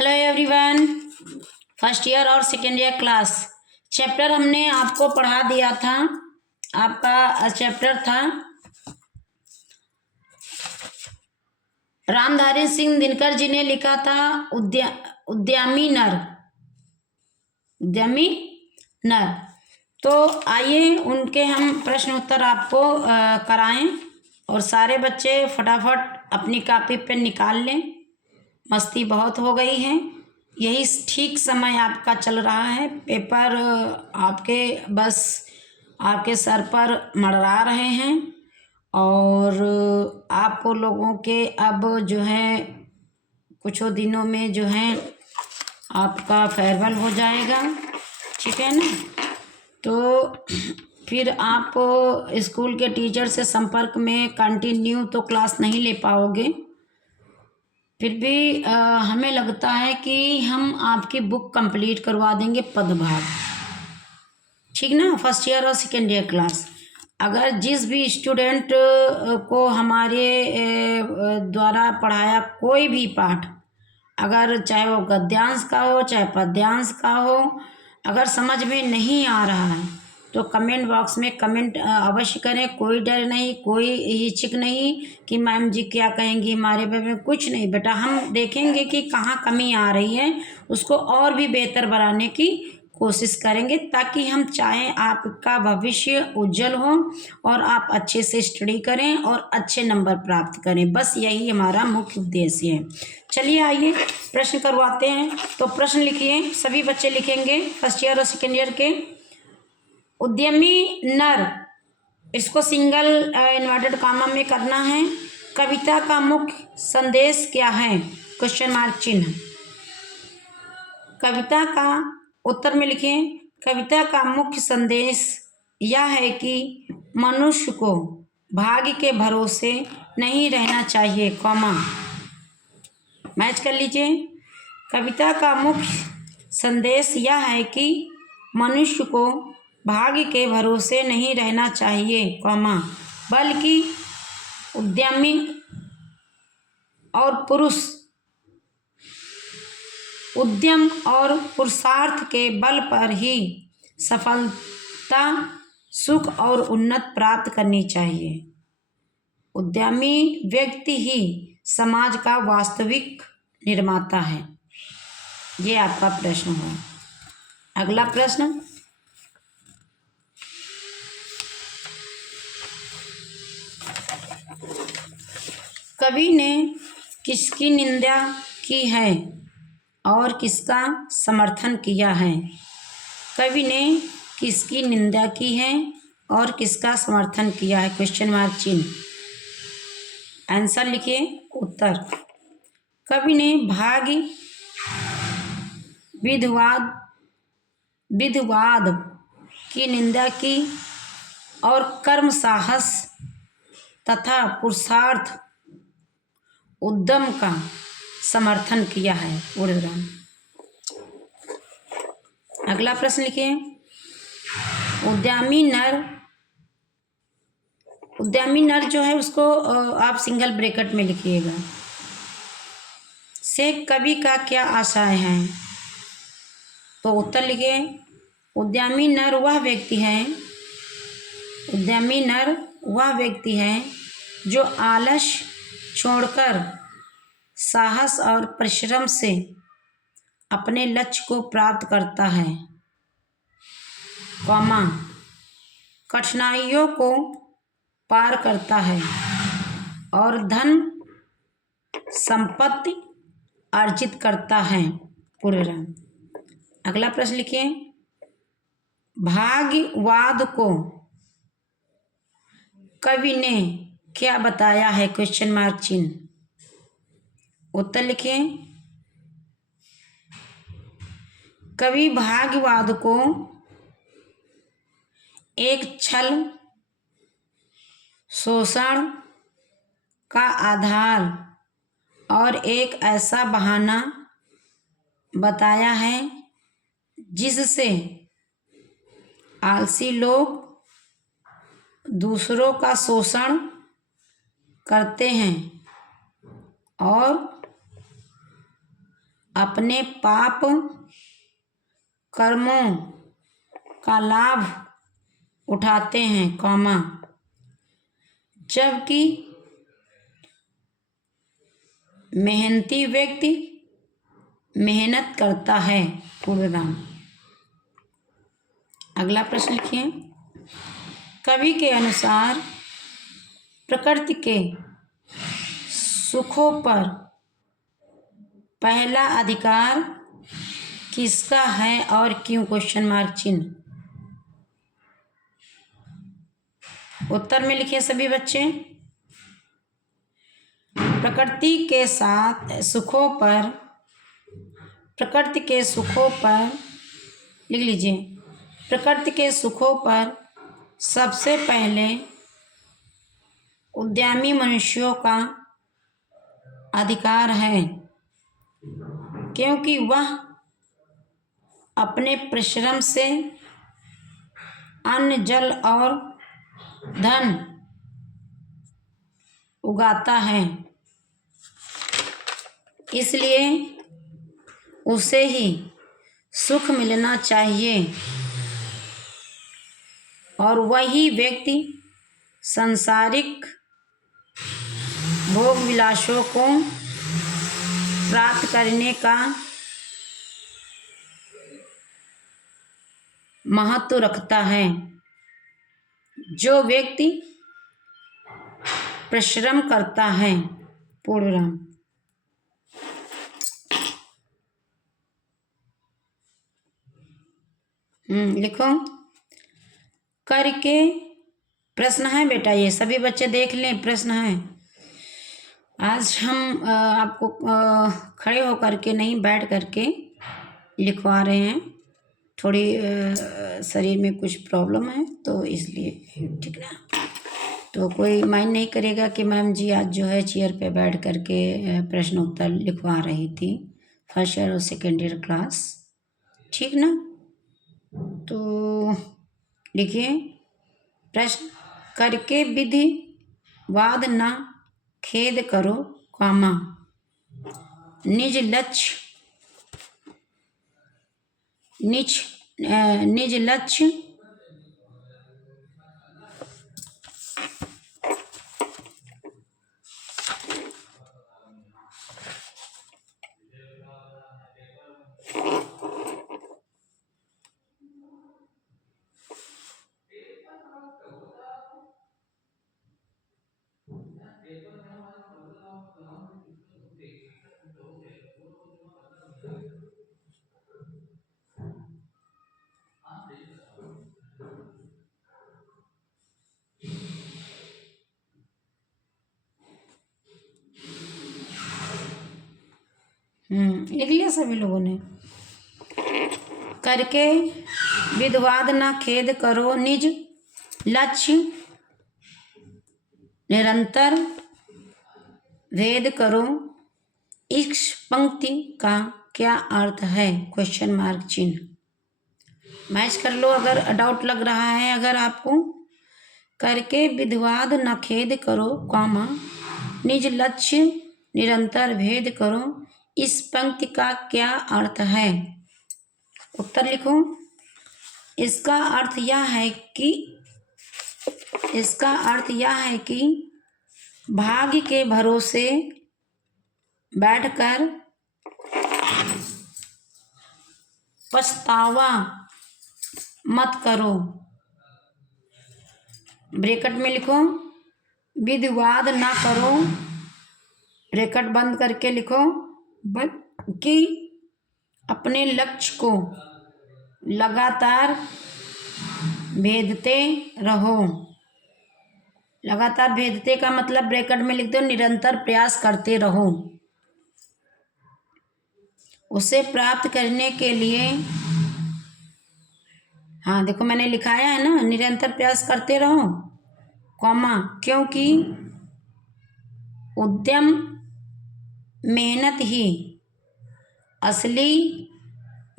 Hello everyone, first year और second year class chapter हमने आपको पढ़ा दिया था। आपका चैप्टर था रामधारी सिंह दिनकर जी ने लिखा था उद्यमी नर। तो आइए उनके हम प्रश्न उत्तर आपको कराएं और सारे बच्चे फटाफट अपनी कॉपी पेन निकाल लें। मस्ती बहुत हो गई है, यही ठीक समय आपका चल रहा है। पेपर आपके बस आपके सर पर मंडरा रहे हैं और आपको लोगों के अब जो है कुछ दिनों में जो है आपका फेयरवेल हो जाएगा, ठीक है ना। तो फिर आप स्कूल के टीचर से संपर्क में कंटिन्यू तो क्लास नहीं ले पाओगे। फिर भी हमें लगता है कि हम आपकी बुक कंप्लीट करवा देंगे पदभाग, ठीक ना। फर्स्ट ईयर और सेकेंड ईयर क्लास अगर जिस भी स्टूडेंट को हमारे द्वारा पढ़ाया कोई भी पाठ, अगर चाहे वो गद्यांश का हो चाहे पद्यांश का हो, अगर समझ में नहीं आ रहा है तो कमेंट बॉक्स में कमेंट अवश्य करें। कोई डर नहीं, कोई हिचक नहीं कि मैम जी क्या कहेंगी हमारे बारे में, कुछ नहीं बेटा। हम देखेंगे कि कहाँ कमी आ रही है, उसको और भी बेहतर बनाने की कोशिश करेंगे ताकि हम चाहें आपका भविष्य उज्जवल हो और आप अच्छे से स्टडी करें और अच्छे नंबर प्राप्त करें। बस यही हमारा मुख्य उद्देश्य है। चलिए आइए प्रश्न करवाते हैं। तो प्रश्न लिखिए, सभी बच्चे लिखेंगे फर्स्ट ईयर और सेकेंड ईयर के। उद्यमी नर, इसको सिंगल इन्वर्टेड कॉमा में करना है। कविता का मुख्य संदेश क्या है? क्वेश्चन मार्क चिन्ह। कविता का उत्तर में लिखें, कविता का मुख्य संदेश यह है कि मनुष्य को भाग्य के भरोसे नहीं रहना चाहिए, कॉमा मैच कर लीजिए। कविता का मुख्य संदेश यह है कि मनुष्य को भाग्य के भरोसे नहीं रहना चाहिए, कॉमा बल्कि उद्यमी और उद्यम और पुरुषार्थ के बल पर ही सफलता, सुख और उन्नति प्राप्त करनी चाहिए। उद्यमी व्यक्ति ही समाज का वास्तविक निर्माता है। ये आपका प्रश्न है। अगला प्रश्न, कवि ने किसकी निंदा की है और किसका समर्थन किया है? कवि ने किसकी निंदा की है और किसका समर्थन किया है? क्वेश्चन मार्क चिन्ह। आंसर लिखिए, उत्तर। कवि ने भाग्य विधवाद की निंदा की और कर्म साहस तथा पुरुषार्थ उद्यम का समर्थन किया है। अगला प्रश्न लिखिए, उद्यमी नर जो है उसको आप सिंगल ब्रैकेट में लिखिएगा। से कवि का क्या आशय है? तो उत्तर लिखिए, उद्यमी नर वह व्यक्ति है जो आलस्य छोड़कर साहस और परिश्रम से अपने लक्ष्य को प्राप्त करता है, कॉमा कठिनाइयों को पार करता है और धन संपत्ति अर्जित करता है, पूर्णविराम। अगला प्रश्न लिखिए, भाग्यवाद को कवि ने क्या बताया है? क्वेश्चन मार्क चिन्ह। उत्तर लिखिए, कवि भाग्यवाद को एक छल, शोषण का आधार और एक ऐसा बहाना बताया है जिससे आलसी लोग दूसरों का शोषण करते हैं और अपने पाप कर्मों का लाभ उठाते हैं, कॉमा, जबकि मेहनती व्यक्ति मेहनत करता है, पूर्णविराम। अगला प्रश्न लिखिए। कवि के अनुसार प्रकृति के सुखों पर पहला अधिकार किसका है और क्यों, क्वेश्चन मार्क चिन्ह। उत्तर में लिखिए सभी बच्चे। प्रकृति के सुखों पर लिख लीजिए। प्रकृति के सुखों पर सबसे पहले उद्यमी मनुष्यों का अधिकार है, क्योंकि वह अपने परिश्रम से अन्न, जल और धन उगाता है, इसलिए उसे ही सुख मिलना चाहिए और वही व्यक्ति सांसारिक भोग विलासों को प्राप्त करने का महत्व रखता है। जो व्यक्ति परिश्रम करता है, पूर्णविराम। लिखो। करके प्रश्न है बेटा, ये सभी बच्चे देख लें, प्रश्न है। आज हम आपको खड़े होकर के नहीं, बैठ करके लिखवा रहे हैं। थोड़ी शरीर में कुछ प्रॉब्लम है तो इसलिए, ठीक ना। तो कोई माइंड नहीं करेगा कि मैम जी आज जो है चेयर पे बैठ करके प्रश्न उत्तर लिखवा रही थी, फर्स्ट ईयर और सेकेंड ईयर क्लास, ठीक ना। तो लिखिए प्रश्न। करके विधि वाद न खेद करो, कॉमा, निज लक्ष्य लिख लिया सभी लोगों ने। करके विवाद न खेद करो, निज लक्ष्य निरंतर भेद करो। इस पंक्ति का क्या अर्थ है, क्वेश्चन मार्क चिन्ह। मैच कर लो अगर डाउट लग रहा है अगर आपको। करके विवाद न खेद करो, कॉमा, निज लक्ष्य निरंतर भेद करो। इस पंक्ति का क्या अर्थ है, उत्तर लिखो। इसका अर्थ यह है कि भाग्य के भरोसे बैठकर पछतावा मत करो। ब्रैकेट में लिखो, विवाद ना करो, ब्रैकेट बंद करके लिखो, बल्कि अपने लक्ष्य को लगातार भेदते रहो। लगातार भेदते का मतलब ब्रैकेट में लिख दो, निरंतर प्रयास करते रहो। उसे प्राप्त करने के लिए, हाँ देखो मैंने लिखाया है ना, निरंतर प्रयास करते रहो, कॉमा, क्योंकि उद्यम मेहनत ही असली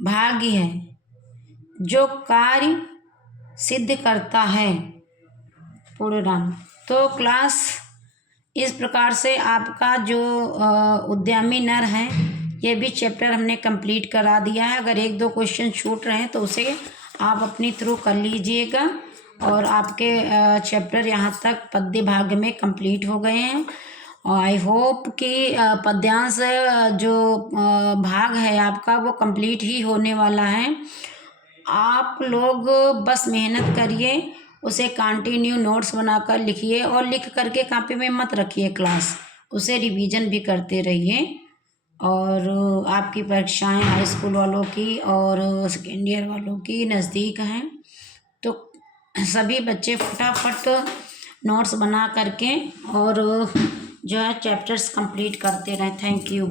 भाग्य है जो कार्य सिद्ध करता है, पूर्णविराम। तो क्लास इस प्रकार से आपका जो उद्यमी नर है, ये भी चैप्टर हमने कंप्लीट करा दिया है। अगर 1-2 क्वेश्चन छूट रहे हैं तो उसे आप अपनी थ्रू कर लीजिएगा और आपके चैप्टर यहाँ तक पद्य भाग में कंप्लीट हो गए हैं। और आई होप कि पद्यांश जो भाग है आपका वो कंप्लीट ही होने वाला है। आप लोग बस मेहनत करिए, उसे कंटिन्यू नोट्स बनाकर लिखिए और लिख करके कॉपी में मत रखिए क्लास, उसे रिवीजन भी करते रहिए। और आपकी परीक्षाएं हाई स्कूल वालों की और सेकेंड ईयर वालों की नज़दीक हैं, तो सभी बच्चे फटाफट नोट्स बना करके और जो है चैप्टर्स कंप्लीट करते रहें। Thank you.